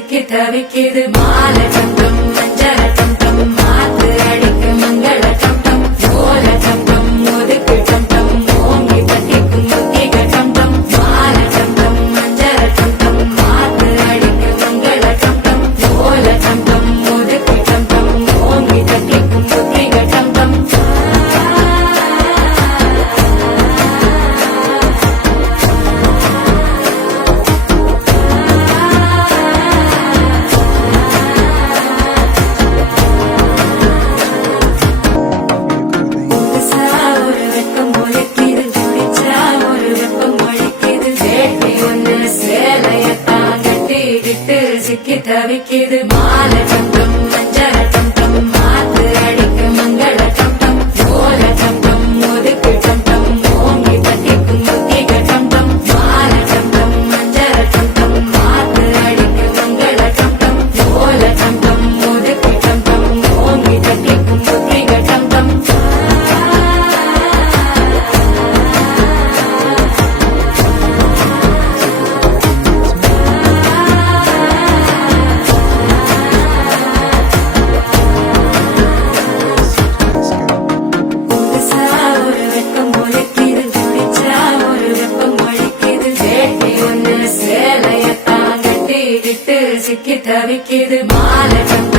சிக்கி தவிக்கிது மாலை சந்தம் மஞ்சள் சந்தம் மாத்து அடிக்கு மங்கள சந்தம் ஓல சந்தம் ஒதுக்கு சந்தம் ஓங்கி தட்டிக்கும் முத்திக சந்தம் மாலை சந்தம் மஞ்சள் சந்தம் மாத்து அடிக்கு மங்கள சந்தம் ஓல சந்தம் ஒதுக்கு சந்தம் ஓங்கி தட்டிக்கும் முத்திக சந்தம் சிக்கி தவிக்கிது மாலை சந்தம் மஞ்சள் சந்தம் மாத்து அடிக்கு மங்கள சந்தம் ஓல சந்தம் ஒதுக்கு சந்தம் ஓங்கி தட்டிக்கும் முத்திக சந்தம் மாலை சந்தம் மஞ்சள் சந்தம் மாத்து அடிக்கு மங்கள சந்தம் ஓல சந்தம் ஒதுக்கு சந்தம் ஓங்கி தட்டிக்கும் முத்திக சந்தம் சிக்கி தவிக்கிது மாலை சந்தம்